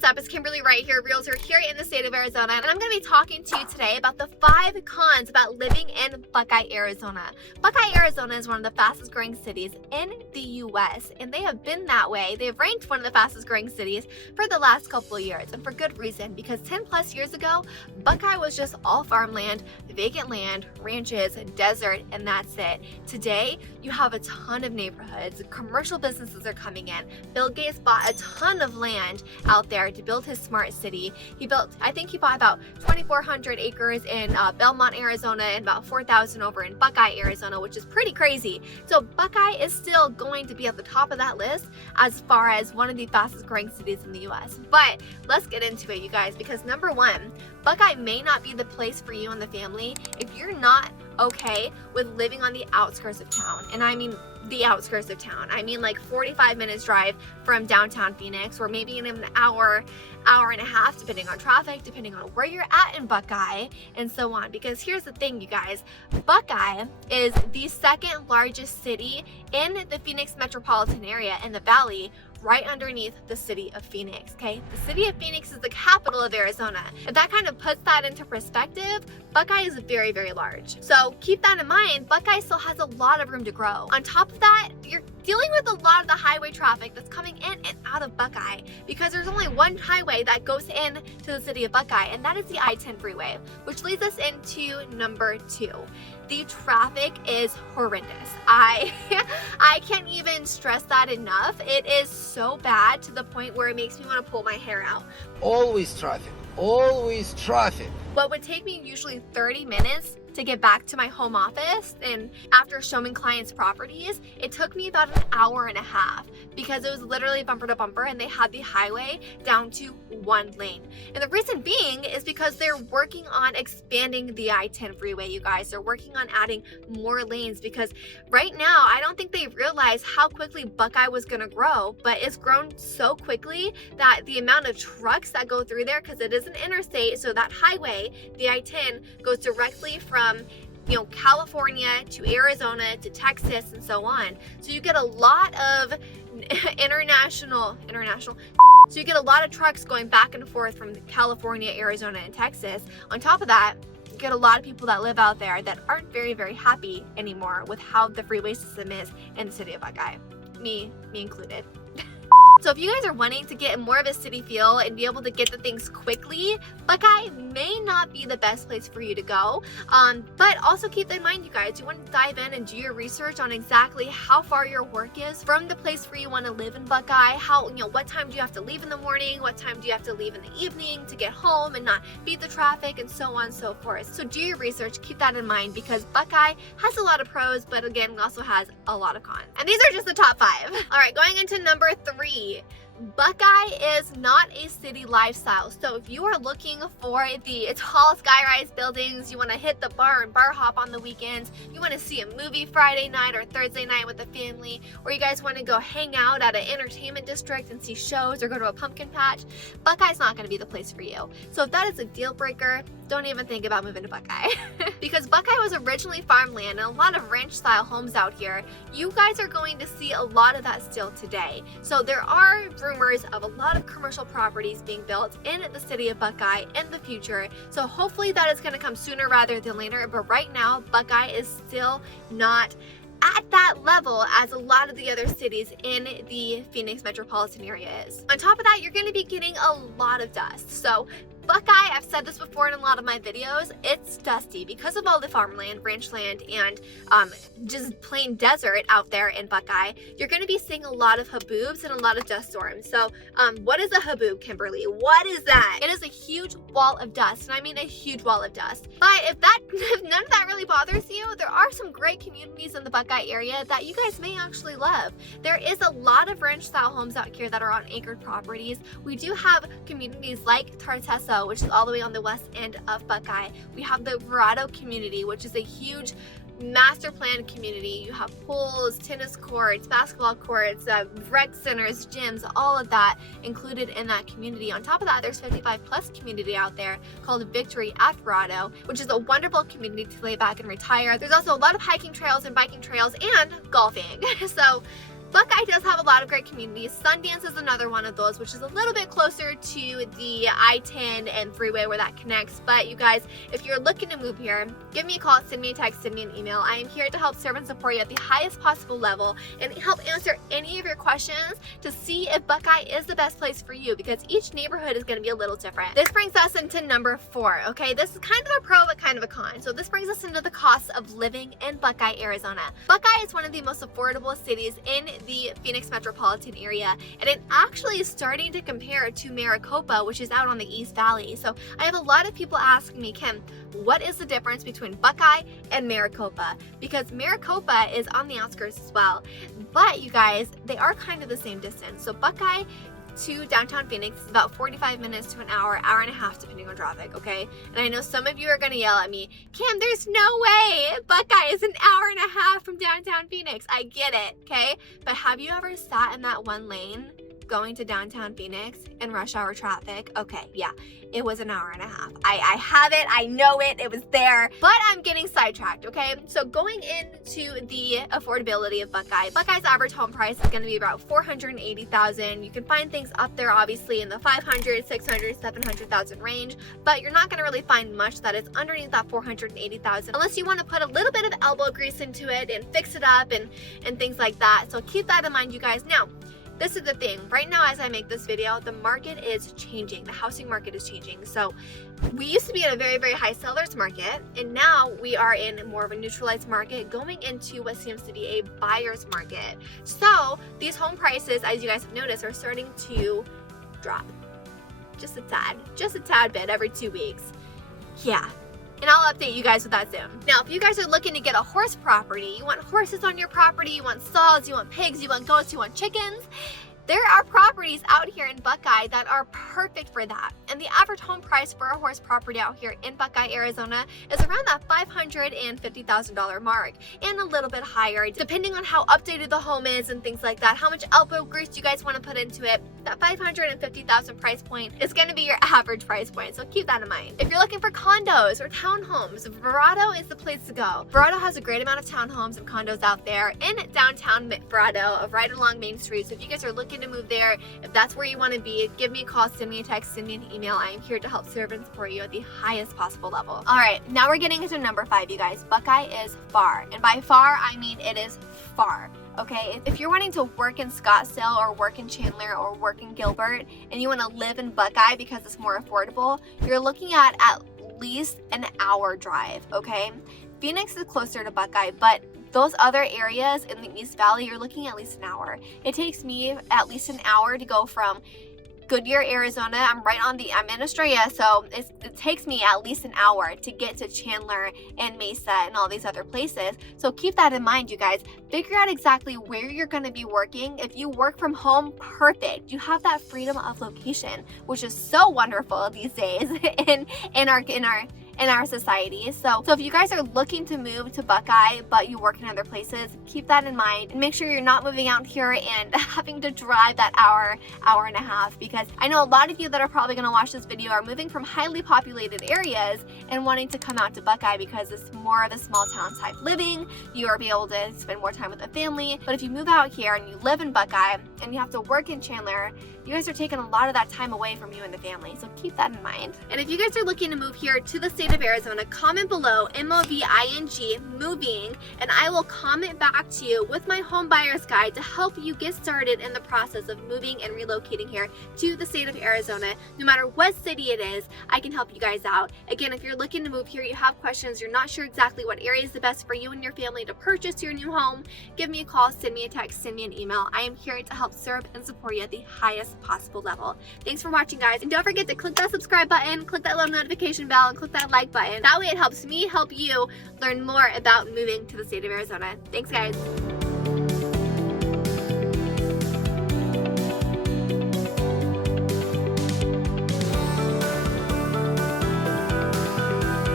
what's up? It's Kimberly Wright here, Realtor here in the state of Arizona, and I'm going to be talking to you today about the 5 cons about living in Buckeye, Arizona. Buckeye, Arizona is one of the fastest growing cities in the U.S., and they have been that way. They've ranked one of the fastest growing cities for the last couple of years, and for good reason, because 10 plus years ago, Buckeye was just all farmland, vacant land, ranches, desert, and that's it. Today, you have a ton of neighborhoods, commercial businesses are coming in. Bill Gates bought a ton of land out there to build his smart city. I think he bought about 2,400 acres in Belmont, Arizona, and about 4,000 over in Buckeye, Arizona, which is pretty crazy. So Buckeye is still going to be at the top of that list as far as one of the fastest growing cities in the US. But let's get into it, you guys, because number one, Buckeye may not be the place for you and the family if you're not okay with living on the outskirts of town. And I mean the outskirts of town. I mean like 45 minutes drive from downtown Phoenix, or maybe in an hour and a half, depending on traffic, depending on where you're at in Buckeye, and so on. Because here's the thing, you guys, Buckeye is the second largest city in the Phoenix metropolitan area in the valley, right underneath the city of Phoenix, okay? The city of Phoenix is the capital of Arizona. If that kind of puts that into perspective, Buckeye is very, very large. So keep that in mind, Buckeye still has a lot of room to grow. On top of that, you're dealing with a lot of the highway traffic that's coming in and out of Buckeye, because there's only one highway that goes in to the city of Buckeye, and that is the I-10 freeway, which leads us into number 2. The traffic is horrendous. I can't even stress that enough. It is so bad to the point where it makes me want to pull my hair out. Always traffic. Always traffic. What would take me usually 30 minutes to get back to my home office, and after showing clients properties, it took me about an hour and a half, because it was literally bumper to bumper and they had the highway down to 1 lane. And the reason being is because they're working on expanding the I-10 freeway, you guys. They're working on adding more lanes, because right now I don't think they realized how quickly Buckeye was going to grow, but it's grown so quickly that the amount of trucks that go through there, because it is an interstate, so that highway, the I-10, goes directly from California to Arizona to Texas and so on. So you get a lot of international, so you get a lot of trucks going back and forth from California, Arizona, and Texas. On top of that, you get a lot of people that live out there that aren't very, very happy anymore with how the freeway system is in the city of Buckeye. Me included. So if you guys are wanting to get more of a city feel and be able to get the things quickly, Buckeye may not be the best place for you to go. But also keep in mind, you guys, you want to dive in and do your research on exactly how far your work is from the place where you want to live in Buckeye. What time do you have to leave in the morning? What time do you have to leave in the evening to get home and not beat the traffic, and so on and so forth. So do your research, keep that in mind, because Buckeye has a lot of pros, but again, also has a lot of cons. And these are just the top 5. All right, going into number 3. Buckeye is not a city lifestyle. So if you are looking for the tall skyrise buildings, you want to hit the bar and bar hop on the weekends, you want to see a movie Friday night or Thursday night with the family, or you guys want to go hang out at an entertainment district and see shows or go to a pumpkin patch, Buckeye's not going to be the place for you. So if that is a deal breaker, don't even think about moving to Buckeye. Because Buckeye was originally farmland and a lot of ranch style homes out here. You guys are going to see a lot of that still today. So there are rumors of a lot of commercial properties being built in the city of Buckeye in the future. So hopefully that is going to come sooner rather than later. But right now, Buckeye is still not at that level as a lot of the other cities in the Phoenix metropolitan area is. On top of that, you're going to be getting a lot of dust. So Buckeye, I've said this before in a lot of my videos, it's dusty because of all the farmland, ranch land, and just plain desert out there in Buckeye. You're going to be seeing a lot of haboobs and a lot of dust storms. So what is a haboob, Kimberly? What is that? It is a huge wall of dust, and I mean a huge wall of dust. But if none of that really bothers you, there are some great communities in the Buckeye area that you guys may actually love. There is a lot of ranch style homes out here that are on anchored properties. We do have communities like Tartessa, which is all the way on the west end of Buckeye. We have the Verado community, which is a huge master plan community. You have pools, tennis courts, basketball courts, rec centers, gyms, all of that included in that community. On top of that, there's 55 plus community out there called Victory at Verado, which is a wonderful community to lay back and retire. There's also a lot of hiking trails and biking trails and golfing. So Buckeye does have a lot of great communities. Sundance is another one of those, which is a little bit closer to the I-10 and freeway where that connects. But you guys, if you're looking to move here, give me a call, send me a text, send me an email. I am here to help serve and support you at the highest possible level and help answer any of your questions to see if Buckeye is the best place for you, because each neighborhood is going to be a little different. This brings us into number 4, okay? This is kind of a pro but kind of a con. So this brings us into the cost of living in Buckeye, Arizona. Buckeye is one of the most affordable cities in the Phoenix metropolitan area, and it actually is starting to compare to Maricopa, which is out on the East Valley. So I have a lot of people asking me, Kim, what is the difference between Buckeye and Maricopa? Because Maricopa is on the outskirts as well, but you guys, they are kind of the same distance. So Buckeye to downtown Phoenix is about 45 minutes to an hour and a half depending on traffic, okay? And I know some of you are gonna yell at me, Kim, there's no way Buckeye is an hour and a half from downtown Phoenix. I get it, okay? But have you ever sat in that one lane going to downtown Phoenix in rush hour traffic? Okay, yeah, it was an hour and a half. I have it, I know it was there, but I'm getting sidetracked, okay? So going into the affordability of Buckeye, Buckeye's average home price is gonna be about $480,000. You can find things up there obviously in the 500, 600, 700,000 range, but you're not gonna really find much that is underneath that 480,000 unless you wanna put a little bit of elbow grease into it and fix it up and things like that. So keep that in mind, you guys. Now, this is the thing, right now as I make this video, the market is changing. The housing market is changing. So we used to be in a very, very high seller's market, and now we are in more of a neutralized market going into what seems to be a buyer's market. So these home prices, as you guys have noticed, are starting to drop. Just a tad bit every 2 weeks. Yeah. And I'll update you guys with that soon. Now, if you guys are looking to get a horse property, you want horses on your property, you want stalls, you want pigs, you want goats, you want chickens, there are properties out here in Buckeye that are perfect for that. And the average home price for a horse property out here in Buckeye, Arizona is around that $550,000 mark and a little bit higher depending on how updated the home is and things like that, how much elbow grease you guys want to put into it. That $550,000 price point is going to be your average price point, so keep that in mind. If you're looking for condos or townhomes, Verrado is the place to go. Verrado has a great amount of townhomes and condos out there in downtown Verrado, right along Main Street. So if you guys are looking to move there, if that's where you want to be, give me a call, send me a text, send me an email. I am here to help serve and support you at the highest possible level. All right, now we're getting into number 5, you guys. Buckeye is far, and by far I mean it is far. Okay, if you're wanting to work in Scottsdale or work in Chandler or work in Gilbert and you want to live in Buckeye because it's more affordable, you're looking at least an hour drive, okay? Phoenix is closer to Buckeye, but those other areas in the East Valley, you're looking at least an hour. It takes me at least an hour to go from Goodyear, Arizona. I'm in Estrella, so it takes me at least an hour to get to Chandler and Mesa and all these other places. So keep that in mind, you guys. Figure out exactly where you're going to be working. If you work from home, perfect. You have that freedom of location, which is so wonderful these days in our society. So if you guys are looking to move to Buckeye, but you work in other places, keep that in mind and make sure you're not moving out here and having to drive that hour and a half, because I know a lot of you that are probably going to watch this video are moving from highly populated areas and wanting to come out to Buckeye because it's more of a small town type living. You are able to spend more time with the family. But if you move out here and you live in Buckeye and you have to work in Chandler, you guys are taking a lot of that time away from you and the family. So keep that in mind. And if you guys are looking to move here to the state of Arizona, comment below MOVING moving, and I will comment back to you with my home buyer's guide to help you get started in the process of moving and relocating here to the state of Arizona. No matter what city it is, I can help you guys out. Again, if you're looking to move here, you have questions, you're not sure exactly what area is the best for you and your family to purchase your new home, give me a call, send me a text, send me an email. I am here to help serve and support you at the highest possible level. Thanks for watching, guys, and don't forget to click that subscribe button, click that little notification bell, and click that like button. That way it helps me help you learn more about moving to the state of Arizona. Thanks, guys.